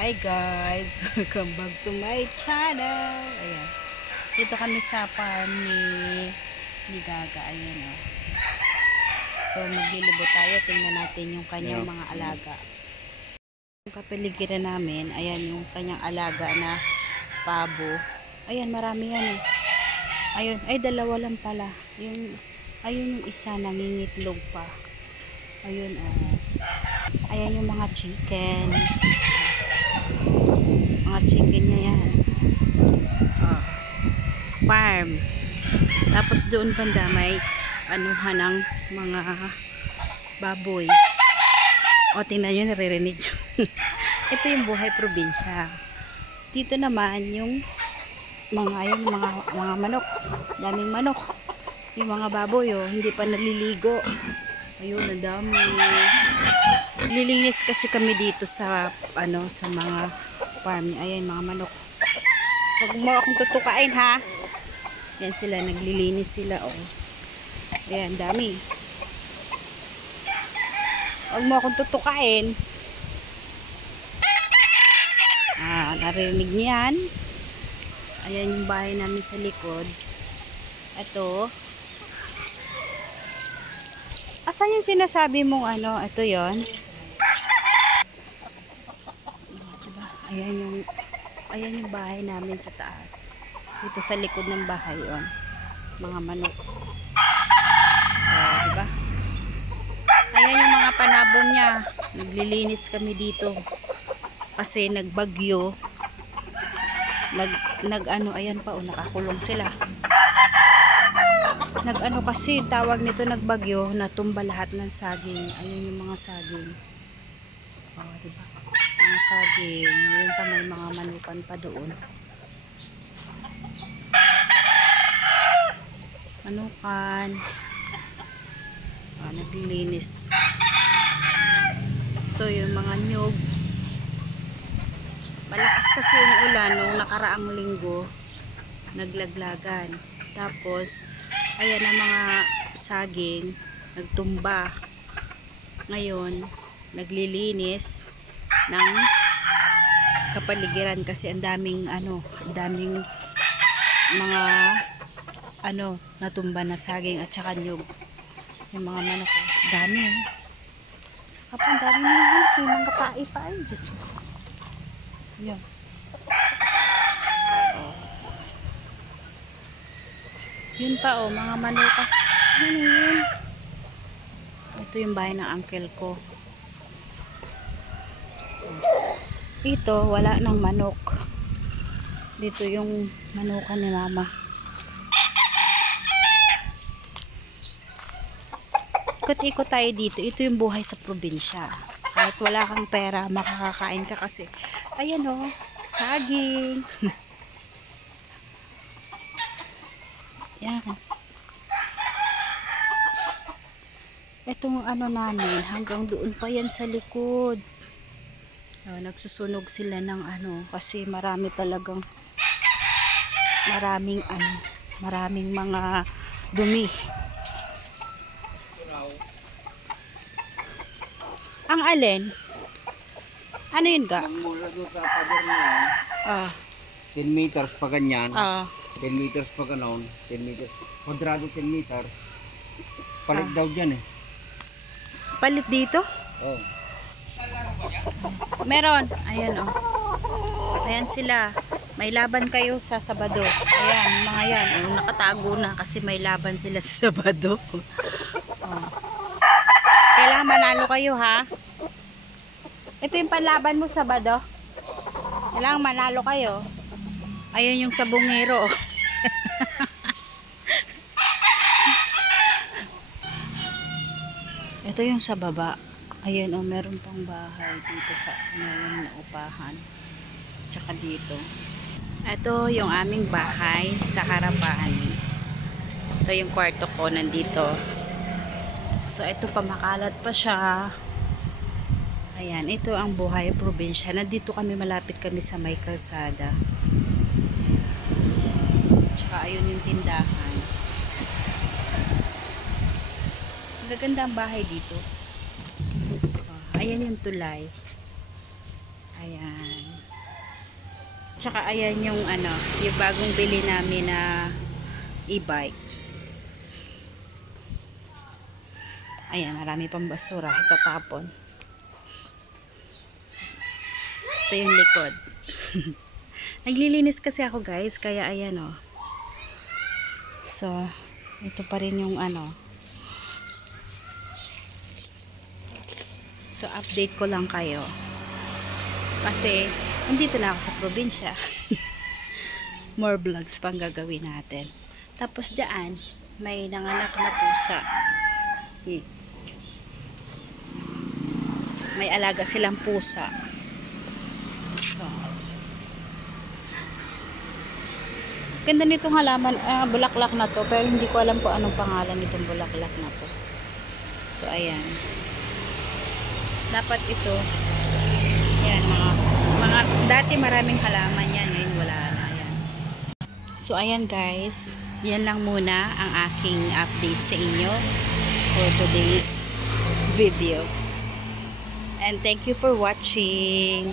Hi guys! Welcome back to my channel! Ayan. Dito kami sa farm ni Gaga. Ayan o. So maglilibo tayo. Tingnan natin yung kanyang mga alaga. Yung kapaligiran namin, ayan yung kanyang alaga na pabo. Ayan, marami yan eh. Ayun, ay dalawa lang pala. Ayun yung isa nangingitlog pa. Ayun o. Ayan yung mga chicken. Mga chicken niya yan. Oh. Farm. Tapos doon banda may anuhan ng mga baboy. O tingnan nyo, naririnig nyo. Ito yung buhay probinsya. Dito naman yung mga manok. Daming manok. Yung mga baboy hindi pa naliligo. Ayun, ang dami. Lilinis kasi kami dito sa sa mga farm. Ayan, mga manok. Huwag mo akong tutukain ha. Yan sila, naglilinis sila Ayan, dami. Huwag mo akong tutukain. Narinig niyan. Ayan yung bahay namin sa likod. Ito. Asan yung sinasabi mong ito yon? Ayan yung bahay namin sa taas. Dito sa likod ng bahay mga manok. Diba? Ayan yung mga panabong niya. Naglilinis kami dito. Kasi nagbagyo. Ayan pa nakakulong sila. Kasi tawag nito nagbagyo, natumba lahat ng saging. Ayun yung mga saging. Diba? Mga saging. Ngayon pa may mga manukan pa doon. Manukan. Naglilinis. Ito yung mga nyog. Malakas kasi yung ulan nung nakaraang linggo. Naglaglagan. Tapos ayan ang mga saging nagtumba. Ngayon naglilinis ng kapaligiran kasi ang daming mga natumba na saging at saka nyug. Yung mga manok dami sa kapang dami na yan kasi mga pai Diyos. Yan. Yun pa mga manuka. Ano yun? Ito yung bahay ng uncle ko. Ito, wala ng manok. Dito yung manuka ni mama. Ikot-ikot tayo dito. Ito yung buhay sa probinsya. Kahit wala kang pera, makakakain ka kasi. Ayan saging. Yan. Itong namin, hanggang doon pa yan sa likod. Nagsusunog sila ng kasi maraming mga dumi. Ang alin? Ano yun ga? Mula doon sa pader niya. 10 meters pa ganyan. 10 meters pa ganon. 10 meters. Kwadrado 10 meters. Palit daw dyan Palit dito? Meron. Ayan Ayan sila. May laban kayo sa Sabado. Ayan, mga yan. Nakatago na kasi may laban sila sa Sabado. Kailangan manalo kayo ha. Ito yung panlaban mo Sabado. Kailangan manalo kayo. Ayun yung sabungero. Ito yung sa baba. Ayan meron pang bahay dito sa yung naupahan. Tsaka dito. Ito yung aming bahay sa harapan. Ito yung kwarto ko nandito. So ito pamakalat pa siya. Ayan, ito ang buhay probinsya. Nandito kami, malapit kami sa may kalsada. Tsaka ayun yung tindahan. Magaganda ang bahay dito. Ayan yung tulay. Ayan. Tsaka ayan yung ano, yung bagong bili namin na e-bike. Ayan, marami pang basura itatapon. Ito yung likod. Naglilinis kasi ako guys, kaya ayan oh. So, ito pa rin yung ano. So, update ko lang kayo. Kasi, nandito na ako sa probinsya. More vlogs pang gagawin natin. Tapos dyan, may nanganak na pusa. May alaga silang pusa. So, ganda nitong halaman, bulaklak na to, pero hindi ko alam kung anong pangalan nitong bulaklak na to. So, ayan. Dapat ito, yan, mga dati maraming halaman yan, ngayon wala na, yan. So, ayan guys, yan lang muna ang aking update sa inyo for today's video. And thank you for watching.